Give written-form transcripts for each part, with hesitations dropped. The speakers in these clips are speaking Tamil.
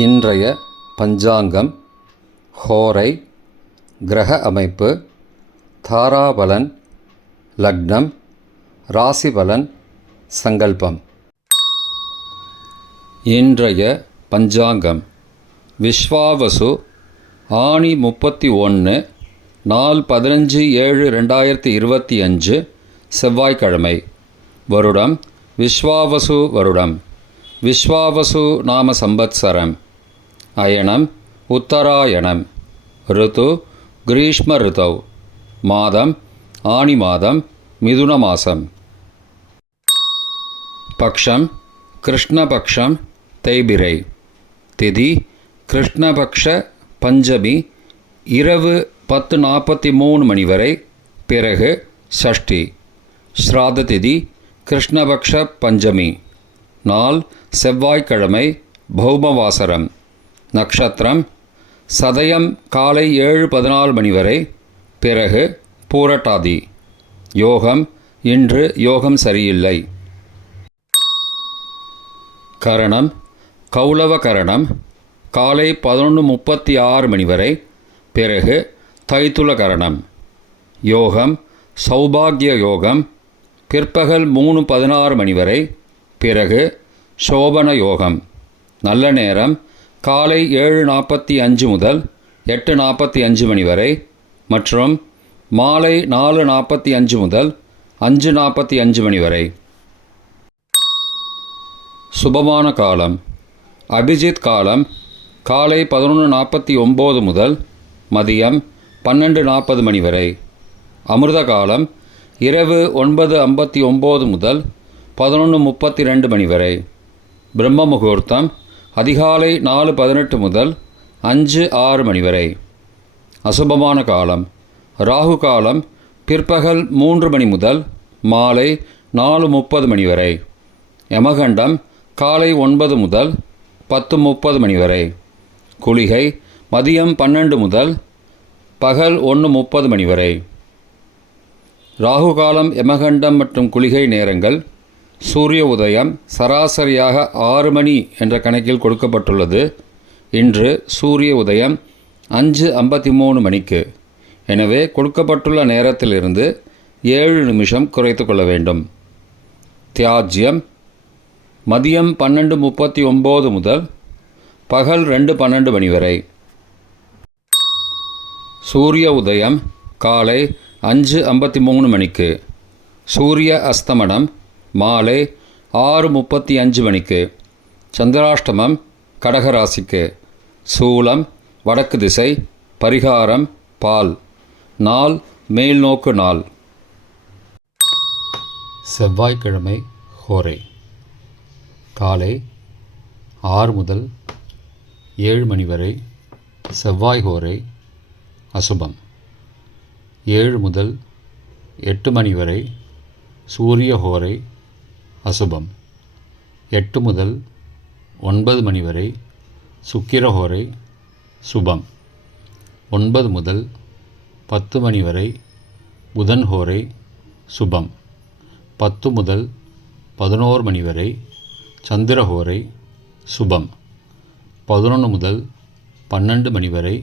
இன்றைய பஞ்சாங்கம், ஹோரை, கிரக அமைப்பு, தாராபலன், லக்னம், ராசிபலன், சங்கல்பம். இன்றைய பஞ்சாங்கம் விஸ்வாவசு ஆனி 31 நாள் 15/7/2025 செவ்வாய்க்கிழமை. வருடம் விஸ்வாவசு வருடம். விஸ்வாவசு நாம சம்பத்சரம். அயனம் உத்தராயணம். ரிது கிரீஷ்ம ரிதௌ. மாதம் ஆனி மாதம், மிதுன மாதம். பக்ஷம் கிருஷ்ணபக்ஷம், தேய்பிரை. திதி கிருஷ்ணபக்ஷ பஞ்சமி, இரவு 10:43 மணி வரை, பிறகு ஷஷ்டி. ஸ்ராத திதி கிருஷ்ணபக்ஷ பஞ்சமி. நாள் செவ்வாய்க்கிழமை, பௌமவாசரம். நக்ஷத்திரம் சதயம் காலை 7:14 மணி வரை, பிறகு பூரட்டாதி. யோகம் இன்று யோகம் சரியில்லை. கரணம் கௌளவ கரணம் காலை 11:36 மணி வரை, பிறகு தைத்துல கரணம். யோகம் சௌபாகிய யோகம் பிற்பகல் 3:16 மணி வரை, பிறகு சோபன யோகம். நல்ல நேரம் காலை 7:45 முதல் 8:45 மணி வரை மற்றும் மாலை 4:45 முதல் 5:45 மணி வரை. சுபமான காலம் அபிஜித் காலம் காலை 11:49 முதல் மதியம் 12:40 மணி வரை. அமிர்த காலம் இரவு 9:59 முதல் 11:32 மணி வரை. பிரம்ம முகூர்த்தம் அதிகாலை 4:18 முதல் 5:06 மணி வரை. அசுபமான காலம் ராகு காலம் பிற்பகல் 3 மணி முதல் மாலை 4:30 மணி வரை. யமகண்டம் காலை 9 முதல் 10:30 மணி வரை. குளிகை மதியம் 12 முதல் பகல் 1:30 மணி வரை. ராகு காலம், யமகண்டம் மற்றும் குளிகை நேரங்கள். சூரிய உதயம் சராசரியாக 6 மணி என்ற கணக்கில் கொடுக்கப்பட்டுள்ளது. இன்று சூரிய உதயம் 5:53 மணிக்கு. எனவே கொடுக்கப்பட்டுள்ள நேரத்திலிருந்து 7 நிமிஷம் குறைத்து கொள்ள வேண்டும். தியாஜ்யம் மதியம் 12:39 முதல் பகல் 2:12 மணி வரை. சூரிய உதயம் காலை 5:53 மணிக்கு. சூரிய அஸ்தமனம் மாலை 6:35 மணிக்கு. சந்திராஷ்டமம் கடகராசிக்கு. சூலம் வடக்கு திசை. பரிகாரம் பால். நாள் மேல்நோக்கு நாள். செவ்வாய்க்கிழமை ஹோரை காலை 6 முதல் 7 மணி வரை செவ்வாய் ஹோரை அசுபம். 7 முதல் 8 மணி வரை சூரிய ஹோரை அசுபம். 8 முதல் 9 மணி வரை சுக்கிரஹோரை சுபம். 9 முதல் 10 மணி வரை புதன் ஹோரை சுபம். 10 முதல் 11 மணி வரை சந்திரஹோரை சுபம். 11 முதல் 12 மணி வரை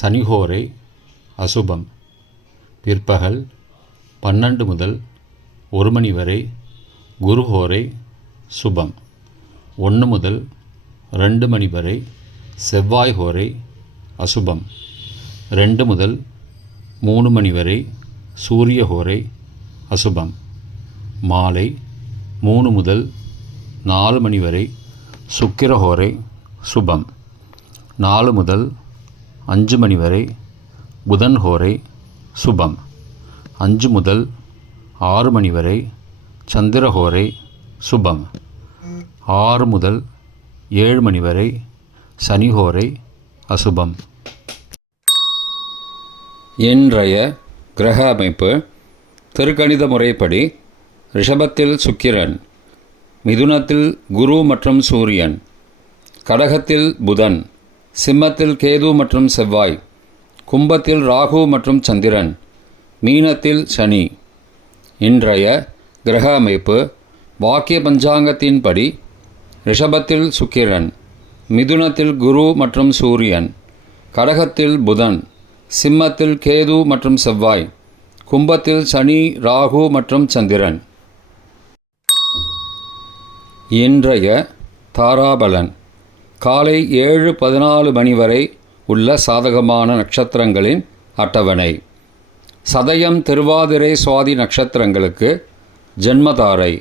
சனிஹோரை அசுபம். பிற்பகல் 12 முதல் 1 மணி வரை குருஹோரை சுபம். 1 முதல் 2 மணி வரை செவ்வாய் ஹோரை அசுபம். 2 முதல் 3 மணி வரை சூரிய ஹோரை அசுபம். மாலை 3 முதல் 4 மணி வரை சுக்கிரஹோரை சுபம். 4 முதல் 5 மணி வரை புதன் ஹோரை சுபம். 5 முதல் 6 மணி வரை சந்திரஹோரை சுபம். 6 முதல் 7 மணி வரை சனிஹோரை அசுபம். இன்றைய கிரக அமைப்பு திருக்கணித முறைப்படி ரிஷபத்தில் சுக்கிரன், மிதுனத்தில் குரு மற்றும் சூரியன், கடகத்தில் புதன், சிம்மத்தில் கேது மற்றும் செவ்வாய், கும்பத்தில் ராகு மற்றும் சந்திரன், மீனத்தில் சனி. இன்றைய கிரக அமைப்பு வாக்கிய பஞ்சாங்கத்தின்படி ரிஷபத்தில் சுக்கிரன், மிதுனத்தில் குரு மற்றும் சூரியன், கடகத்தில் புதன், சிம்மத்தில் கேது மற்றும் செவ்வாய், கும்பத்தில் சனி, ராகு மற்றும் சந்திரன். இன்றைய தாராபலன். காலை 7:14 மணி வரை உள்ள சாதகமான நட்சத்திரங்களின் அட்டவணை. சதயம், திருவாதிரை, சுவாதி நட்சத்திரங்களுக்கு ஜென்மதாரை,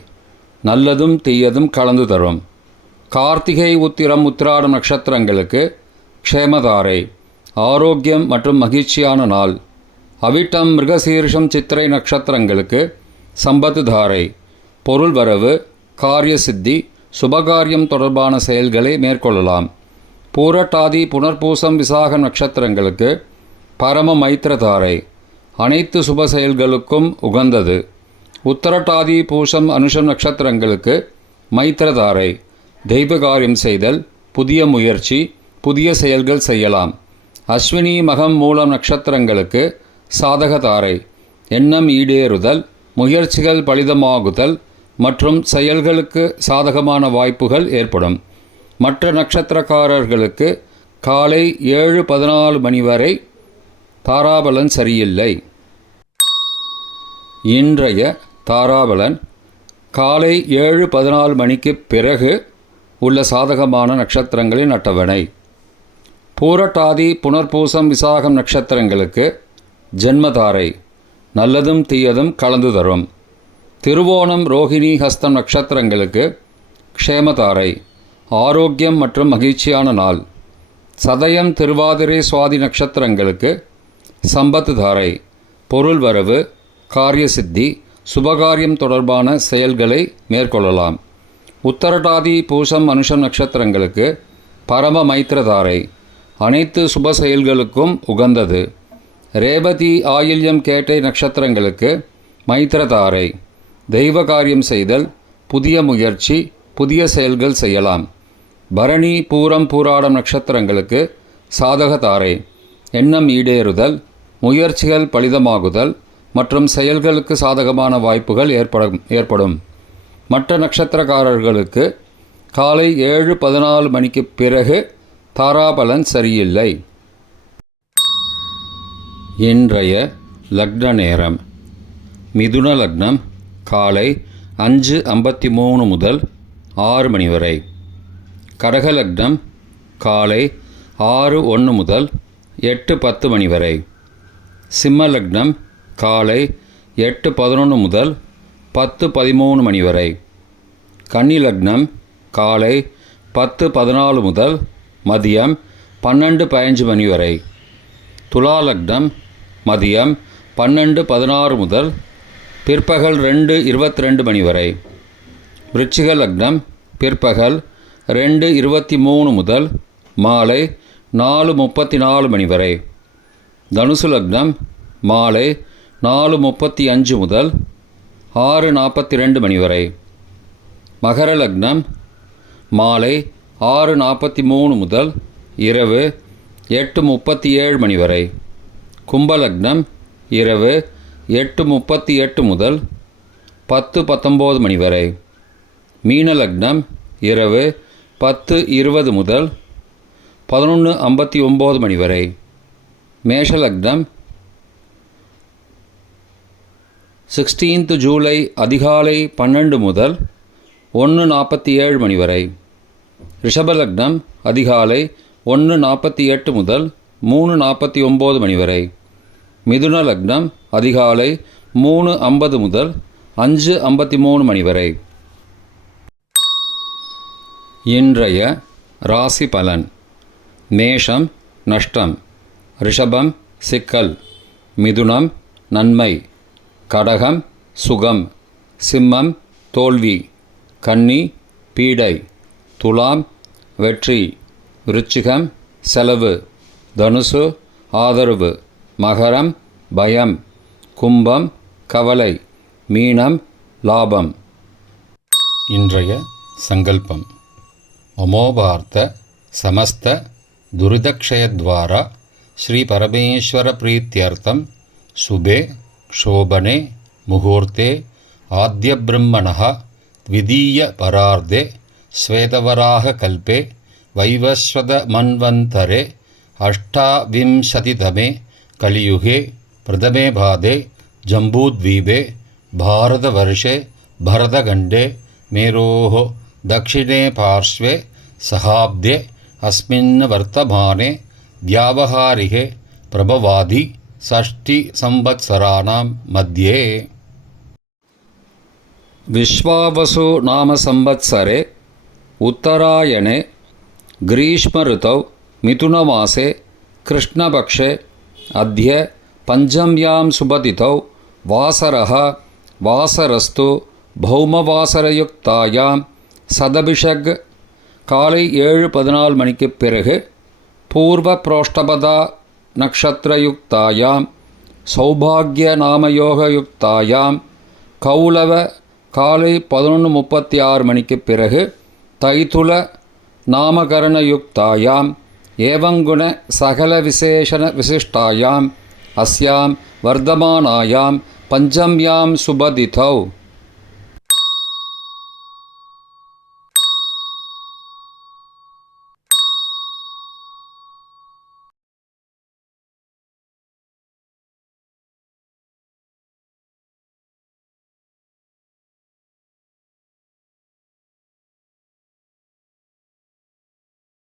நல்லதும் தீயதும் கலந்து தரும். கார்த்திகை, உத்திரம், உத்திராடம் நட்சத்திரங்களுக்கு க்ஷேமதாரை, ஆரோக்கியம் மற்றும் மகிழ்ச்சியான நாள். அவிட்டம், மிருகசீரிஷம், சித்திரை நட்சத்திரங்களுக்கு சம்பத்து தாரை, பொருள் வரவு, காரிய சித்தி, சுபகாரியம் தொடர்பான செயல்களை மேற்கொள்ளலாம். பூரட்டாதி, புனர்பூசம், விசாக நட்சத்திரங்களுக்கு பரம மைத்திரதாரை, அனைத்து சுப செயல்களுக்கும் உகந்தது. உத்தரட்டாதி, பூஷம், அனுஷம் நட்சத்திரங்களுக்கு மைத்திரதாரை, தெய்வ காரியம் செய்தல், புதிய முயற்சி, புதிய செயல்கள் செய்யலாம். அஸ்வினி, மகம், மூலம் நட்சத்திரங்களுக்கு சாதகதாரை, எண்ணம் ஈடேறுதல், முயற்சிகள் பலிதமாகுதல் மற்றும் செயல்களுக்கு சாதகமான வாய்ப்புகள் ஏற்படும். மற்ற நட்சத்திரக்காரர்களுக்கு காலை 7:14 மணி வரை தாராபலன் சரியில்லை. இன்றைய தாராபலன். காலை 7:14 மணிக்கு பிறகு உள்ள சாதகமான நட்சத்திரங்களின் அட்டவணை. பூரட்டாதி, புனர்பூசம், விசாகம் நட்சத்திரங்களுக்கு ஜென்மதாரை, நல்லதும் தீயதும் கலந்து தரும். திருவோணம், ரோகிணி, ஹஸ்தம் நட்சத்திரங்களுக்கு க்ஷேமதாரை, ஆரோக்கியம் மற்றும் மகிழ்ச்சியான நாள். சதயம், திருவாதிரை, சுவாதி நட்சத்திரங்களுக்கு சம்பத்து தாரை, பொருள் வரவு, காரிய சித்தி, சுபகாரியம் தொடர்பான செயல்களை மேற்கொள்ளலாம். உத்தரட்டாதி, பூசம், அனுஷம் நட்சத்திரங்களுக்கு பரம மைத்திரதாரை, அனைத்து சுப செயல்களுக்கும் உகந்தது. ரேவதி, ஆயில்யம், கேட்டை நட்சத்திரங்களுக்கு மைத்திரதாரை, தெய்வ காரியம் செய்தல், புதிய முயற்சி, புதிய செயல்கள் செய்யலாம். பரணி, பூரம், பூராடம் நட்சத்திரங்களுக்கு சாதகதாரை, எண்ணம் ஈடேறுதல், முயற்சிகள் பலிதமாகுதல் மற்றும் செயல்களுக்கு சாதகமான வாய்ப்புகள் ஏற்படும். மற்ற நட்சத்திரக்காரர்களுக்கு காலை 7:14 மணிக்கு பிறகு தாராபலன் சரியில்லை. இன்றைய லக்ன நேரம். மிதுன லக்னம் காலை 5:53 முதல் 6 மணி வரை. கடக லக்னம் காலை 6:01 முதல் 8:10 மணி வரை. சிம்ம லக்னம் காலை 8:11 முதல் 10:13 மணி வரை. கன்னி லக்னம் காலை 10:14 முதல் மதியம் 12:15 மணி வரை. துலா லக்னம் மதியம் 12:16 முதல் பிற்பகல் 2:22 மணி வரை. விருச்சிக லக்னம் பிற்பகல் 2:23 முதல் மாலை 4:34 மணி வரை. தனுசு லக்னம் மாலை 4:35 முதல் 6:42 மணி வரை. மகர லக்னம் மாலை 6:43 முதல் இரவு 8:37 மணி வரை. கும்ப லக்னம் இரவு 8:38 முதல் 10:19 மணி வரை. மீன லக்னம் இரவு 10:20 முதல் 11:59 மணி வரை. மேஷ லக்னம் 16th ஜூலை அதிகாலை 12 முதல் 1:47 மணி வரை. ரிஷப லக்னம் அதிகாலை 1:48 முதல் 3:49 மணி வரை. மிதுன லக்னம் அதிகாலை 3:50 முதல் 5:53 மணி வரை. இன்றைய ராசி பலன். மேஷம் நஷ்டம், ரிஷபம் சிக்கல், மிதுனம் நன்மை, கடகம் சுகம், சிம்மம் தோல்வி, கன்னி பீடை, துலாம் வெற்றி, விருச்சிகம் செலவு, தனுசு ஆதரவு, மகரம் பயம், கும்பம் கவலை, மீனம் லாபம். இன்றைய சங்கல்பம். மமோபார்த்த சமஸ்த துரிதக்ஷயத்வாரா ஸ்ரீ பரமேஸ்வர பிரீத்யர்த்தம் சுபே க்ஷோபனே முகூர்த்தே ஆத்ய பிரம்மணः த்விதீய பரார்த்தே ஸ்வேதவராக கல்பே वैवस्वतमन्वन्तरे अष्टाविंशतितमे कलियुगे प्रथमे पादे जम्बूद्वीपे भारतवर्षे भरतखण्डे मेरोः दक्षिणे पार्श्वे सहाब्दे अस्मिन् वर्तमाने व्यावहारिके प्रभवादि षष्टिसंवत्सराणां मध्ये विश्वावसु नाम संवत्सरे उत्तरायणे ग्रीष्मऋतौ मिथुनमासे कृष्णपक्षे अद्य पञ्चम्यां सुबतिथौ वासरः वासरस्तु भौमवासरयुक्तायां सदभिषग् காலை 7:14 மணிக்குப் பிறகு பூர்வ புரோஷ்டபதா நக்ஷத்திரயுக்தாயாம் சௌபாகிய நாமயோகயுக்தாயாம் கௌலவ காலை 11:36 மணிக்குப் பிறகு தைதுல நாமகரணயுக்தாயாம் ஏவங்குண சகல விசேஷண விசிஷ்டாயாம் அஸ்யாம் வர்தமானாயாம் பஞ்சம்யாம் சுபதிதௌ